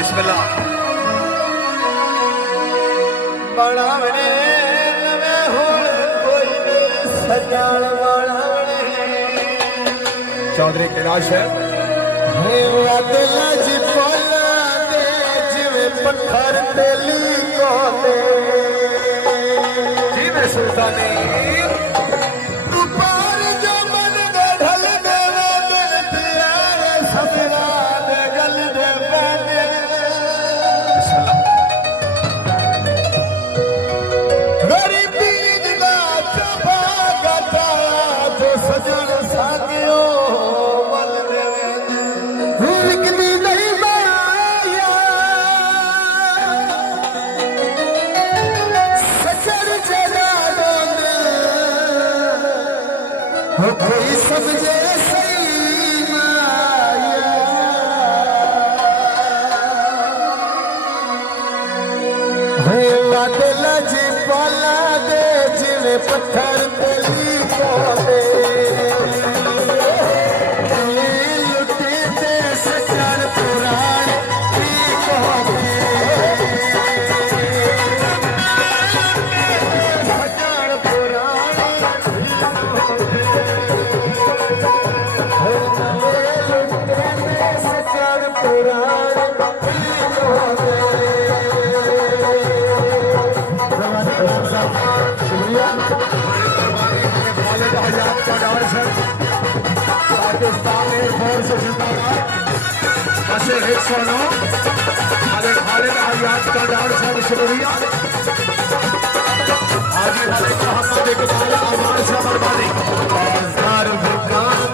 बिस्मिल्लाह बनावने नवे हुण कोई सजान बनावने चौधरी कैलाश है दिल जी बोला दे जिवे पत्थर तेली को दे जी मैं सुल्तानी कोई समझे सही माया दिल जी पाला दे जिवे पत्थर तेली को दे लुटे दे सचर पुराण को दे सचर पुराण पाकिस्तान एयरफोर्स जिंदाबाद बसे 109 खालिद हयात का डार साहब शुक्रिया हाजी मलिक मोहम्मद इकबाल आवाज से बर्बादी बाजार दुकान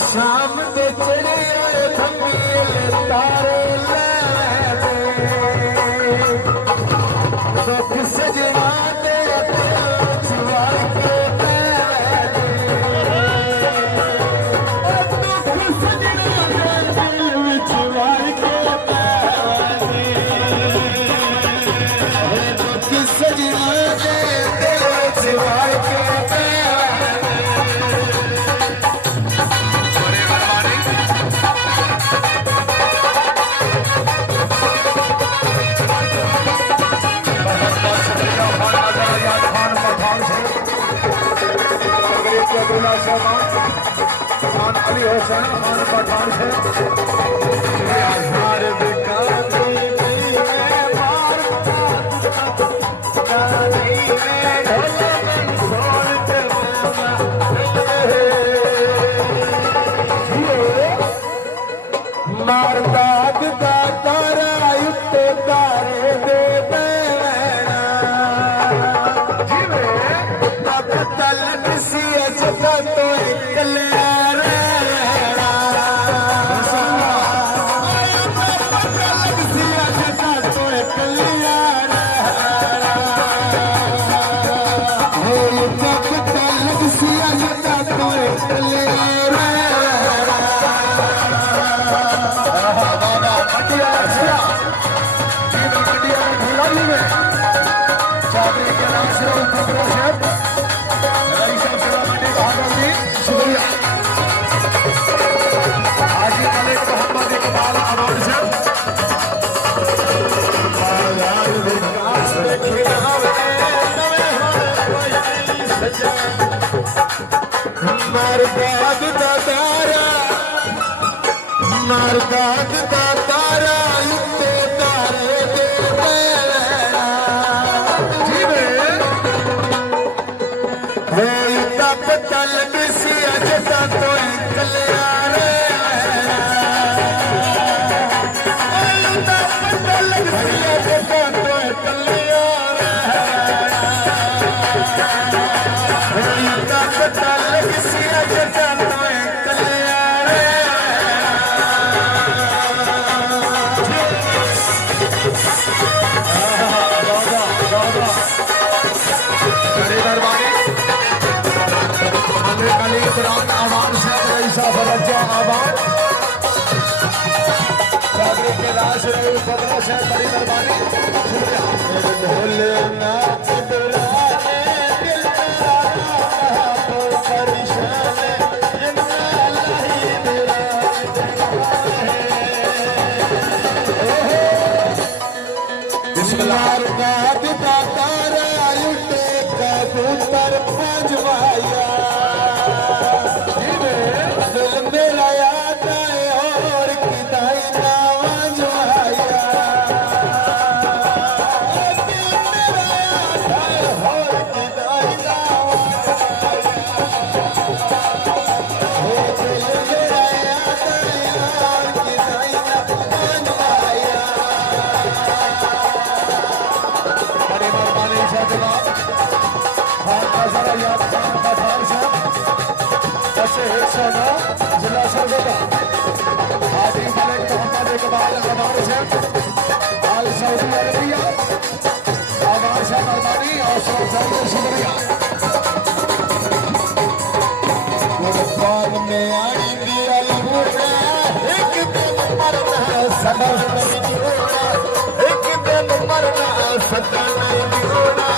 शाम दे चढ़े थमील तारे दुख सजना दे चुवार के दुख सजना दे चुवार के दुख सजना दे चुवार के खान अली हुसैन खान पठान से मारदाग का तारा युक्त तारे दे बैना तल किसी अजगा तो इकले राष्ट्रीय कॉन्ग्रेस रईस सेवा मंडी बहादुर शुक्रिया हाजी मलिक मोहम्मद इकबाल अवार्ड से मरदाद दा तारा मरदाद दा तारा इत्ते तारे दे मेरा होई ता पता लग सी अज ता तोई कलिया रे होई ता पता लग सी अज ता तोई कलिया रे होई ता पता लग सी अज ता तोई कलिया रे बड़े दरबारी अली अली इमरान आवान से रईसा फरजा आवान सागरी के राज रही पदरा से बड़ी दरबारी शुक्रिया भोले नाथ डराने दिल मेरा तो परेशान इन्ना नहीं मेरा बिस्मिल्लाह मरदाद दा तारा उठे कबूतर पंजवाया दिल मेरा याद आए और किदाई ना वंजवाया दिल मेरा याद आए और किदाई ना दिल मेरा याद आए और किदाई ना वंजवाया बड़ी मेहरबानी से जनाब खान नजर याद खान का खान साहब बसे 109 जिला सरगोदा हाजी मलिक मोहम्मद इकबाल अवार्ड से आल सऊदी अरबिया अवार्ड से मेहरबानी और सब शुक्रिया कुर्बान में आई दिया लूटा एक दिन मरना सदा नहीं होना एक दिन मरना सदा नहीं होना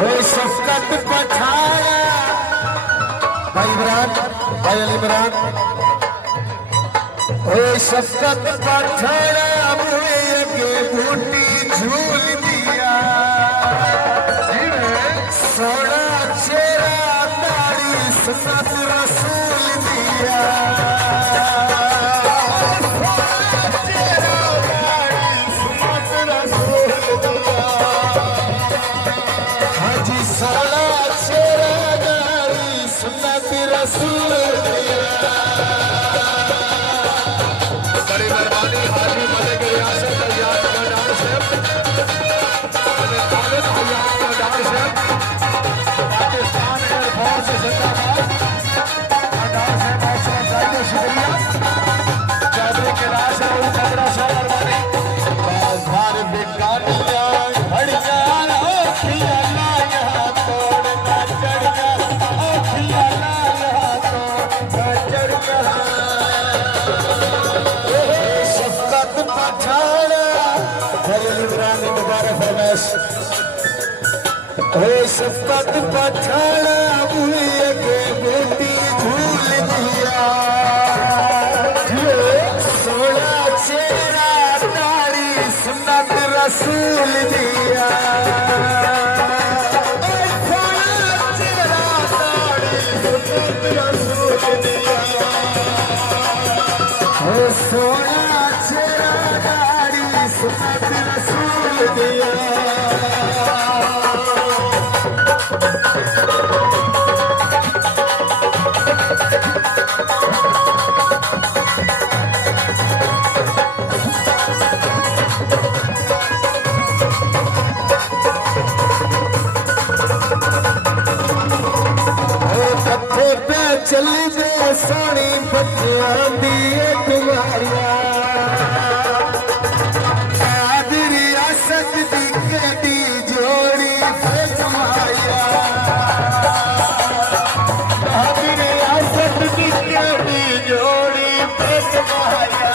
वो शफकत पठाया भाई इमरान भाई अली इमरान वो शफकत पठाया मुझे के बूटी झूल दिया सोना चेहरा दाढ़ी सुन्नत रसूल दिया सोना चेहरा दाढ़ी सुन्नत रसूल दिया हाजी सोना चेहरा दाढ़ी सुन्नत रसूल दिया बड़ी मेहरबानी हाजी मलिक रियासत अयाद का डांस है खालिद अयाद का डांस है पाकिस्तान एयरफोर्स जिंदाबाद का डांस है मौसम साहिब शुक्रिया चौधरी के राज है वो खबरा से मेहरबानी बाजार बिकानिया घड़िया ओखिया लाया तोड़ना चढ़िया ओखिया लाया तोड़ना चढ़िया शफकत पठाना हरी इमरान मुबारक फरमाइश हे शफकत पठाना भूल के बेटी भूल दिया सोना चेहरा दाढ़ी सुन्नत रसूल दिया सोना चेहरा दाढ़ी सुन्नत रसूल दिया सोना चेहरा दाढ़ी सुन्नत रसूल दिया चली दे सोनी बच्चियां दी तुम्हारिया आज रियासत दी केडी जोड़ी फिर तुम्हारिया आज रियासत दी केडी जोड़ी फिर तुम्हारिया